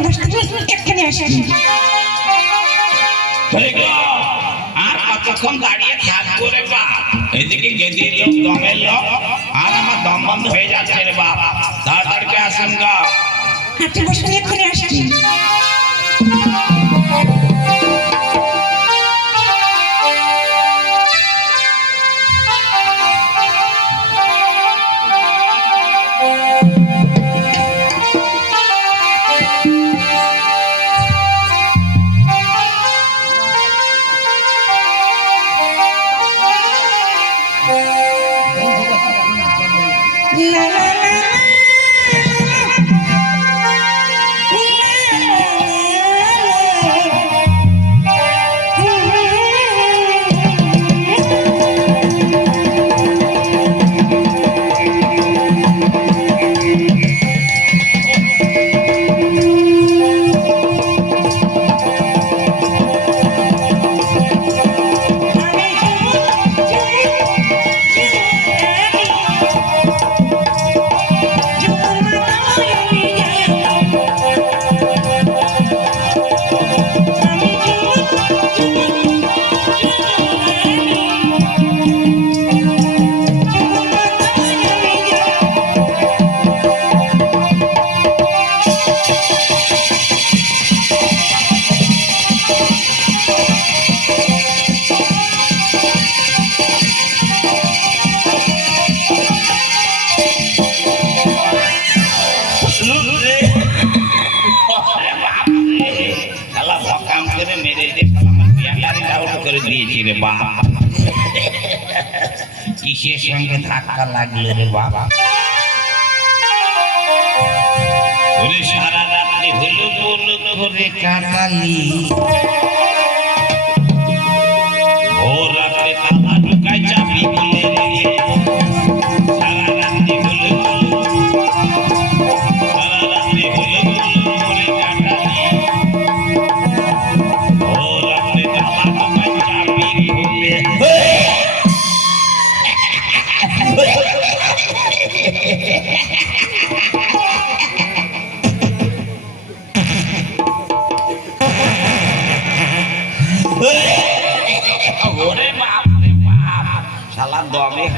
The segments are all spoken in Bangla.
বসতে এক্ষুনি আসে আর কতক্ষণ দাঁড়িয়ে থাকব রে বাপ এদিকে গেদির লোক দমের লোক আর আমার দম বন্ধ হয়ে যাচ্ছে রে বাপ। তাড়াতাড়ি কে আসেন গা। আপনি বসুন এক্ষুনি আসে কিসের সঙ্গে ধাক্কা লাগল রে বাবা। সারা রাত্রি হলো বলো করে কাটালি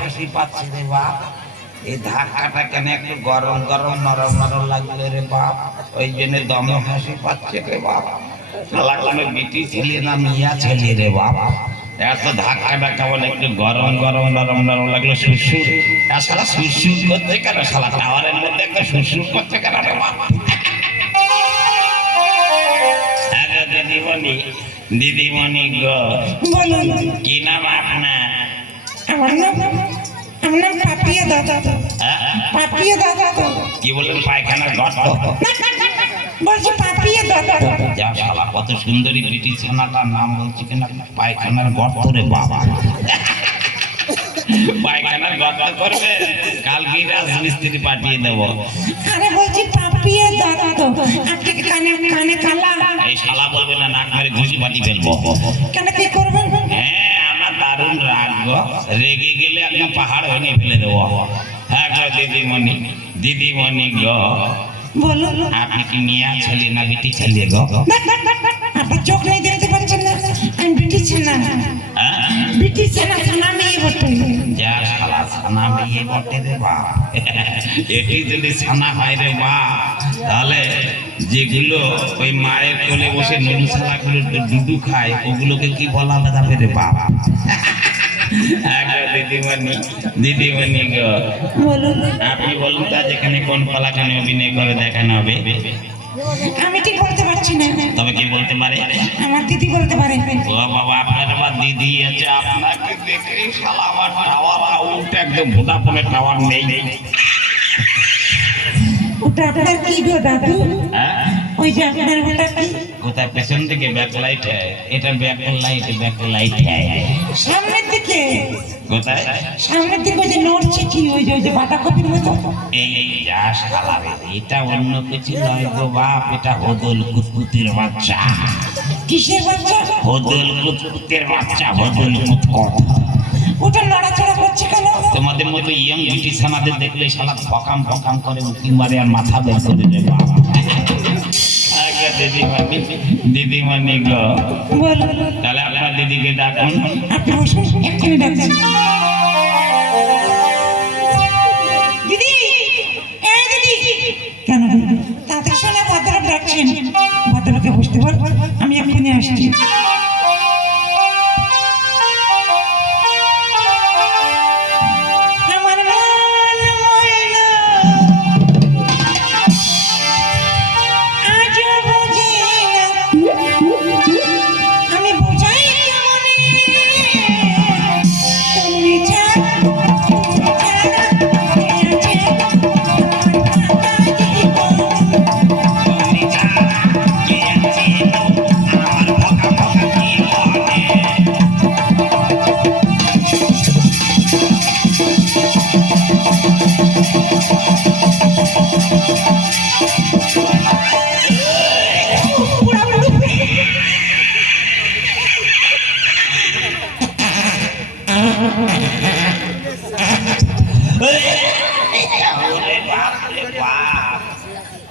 হাসি পাচ্ছে রে বাপ। এই ধাক্কাটা কেন একটু গরম গরম, নরম নরম লাগল রে বাপ। ওই জন্য দমে হাসি পাচ্ছে রে বাপ। শালা কোনো বিটি ছেলে না মিয়া ছেলে রে বাপ। এত ধাক্কাটা কেমন একটু গরম গরম, নরম নরম লাগল সুরসুর আর শালা সুরসুর করতে কেন? শালা টাওয়ারের মধ্যে একটা সুরসুর করতে কেন রে বাপ? দিদিমণি দিদিমণি গো। বলুন কি নাম আপনার? আমার নাম পাপিয়া দাদা তো? পাপিয়া দাদা তো কি বললেন পায়খানার গর্ত? বলছি পাপিয়া দাদা যা শালা কত সুন্দরী বিটি ছানাটার নাম বলছি কিনা? পায়খানার গর্ত রে বাবা। পায়খানার গর্ত করবে কালকে রাজমিস্ত্রি পাঠিয়ে দেবো। আরে বলছি পাপিয়া দাদা আপনি কানে কানে কালা? এই শালা বলবে না নাক মেরে ঘুষি পাটি ফেলব। কেন কি করবেন? হ্যাঁ রাগ গেলে পাহাড় ভেঙে ফেলে দেবো। হ্যাঁ গো দিদিমণি দিদিমণি গো। বলুন আপনি কি মিয়া ছেলে না বিটি ছেলে গো? চোখ নেই দেখতে পাচ্ছেন না। আমি বিটি ছেনা হ্যাঁ? বিটি ছেনা ছানা মেয়ে বটে। যা শালা ছানা মেয়ে বটে রে বা। এটি যদি ছানা হয় রে বা তাহলে যেগুলো ওই মায়ের কোলে বসে নুন ছানাগুলো ডুডু খায় ওগুলোকে কি বলা হবে রে বাবা দিদিমণি দিদিমণি গো। বলুন আপনি বলুন তা যেখানে কোন পালাখানে অভিনয় করে দেখানো হবে? আমি ঠিক বলতে পারছি না। তবে কি বলতে পারে? আমার দিদি বলতে পারে। ও বাবা আপনার আবার দিদি আছে আপনাকে দেখে শালা আমার টাওয়ার আউট একদম ভোডাফোনের টাওয়ার নেই। ওটা আপনার কি গো দাদু? ওই যে আপনার ওটা কি কোথায় পেছন থেকে ব্যাক লাইট এটা ব্যাক লাইট ব্যাক লাইট সামনের দিকে কোথায়? সামনের দিকে ওই যে নড়ছে কি? ওই যে ওই যে বাঁধাকপির মতো? এই যা শালা রে এটা অন্য কিছু নয় গো বাপ এটা হদল কুতকুতির বাচ্চা। কিসের বাচ্চা? হদল কুতকুতের বাচ্চা হদল কুতকুত। ওটা নড়াচড়া করছে কেন? তোমাদের মতো ইয়ং ব্রিটিশ আমাদের দেখলে শালা ফকাম ফকাম করে উঁকি মারে আর মাথা বের করে দেবে আগে দিদিমণি দিদিমণি গো তাহলে আপনার দিদিকে ডাকুন। দিদি এই দিদি কেন? তাদের শোনা ভদ্রলোক ডাকছেন। বসতে বল। আমি এক্ষুনি আসছি।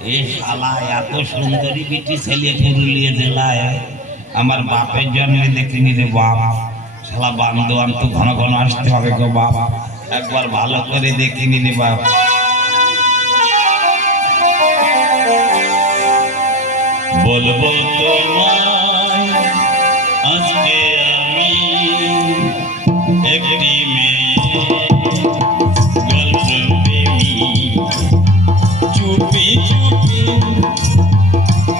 এ শালা এত আমার বাপের জন্মে দেখিনি রে বাবা শালা বান্ধবান তো ঘন ঘন আসতে হবে গো বাবা একবার ভালো করে দেখিনি রে বাপ। বলব তোমায়, আজকে একটি মেয়ে। গল্প প্রেমী চুপি চুপি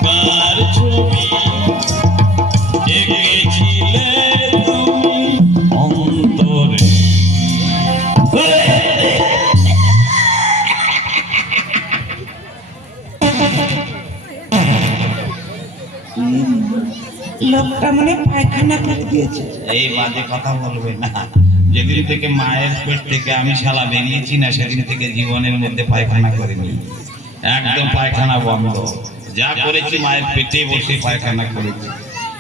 কার ছবি লোকটা মানে পায়খানা করে দিয়েছে। এই বাজে কথা বলবে না। যেদিন থেকে মায়ের পেট থেকে আমি শালা বেরিয়েছি না সেদিন থেকে জীবনের মধ্যে পায়খানা করিনি। একদম পায়খানা বন্ধ। যা করেছি মায়ের পেটে বসে পায়খানা করেছি।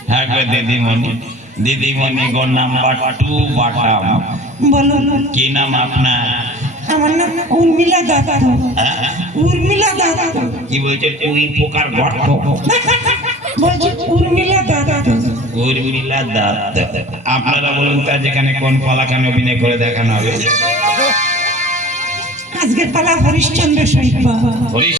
হ্যাঁ দিদিমণি দিদিমণি গো নাম্বার টু বাটাম। বলো। কি নাম আপনার? আমার নাম উর্মিলা দত্ত। হ্যাঁ? উর্মিলা দত্ত। কি বলছে? তুই পোকার গর্ত। বলছি উর্মিলা দত্ত উর্মিলা দাঁত আপনারা বলুন তার যেখানে কোন পালাখানে অভিনয় করে দেখানো হবে। আজকের পালা হরিশ্চন্দ্র হরিশ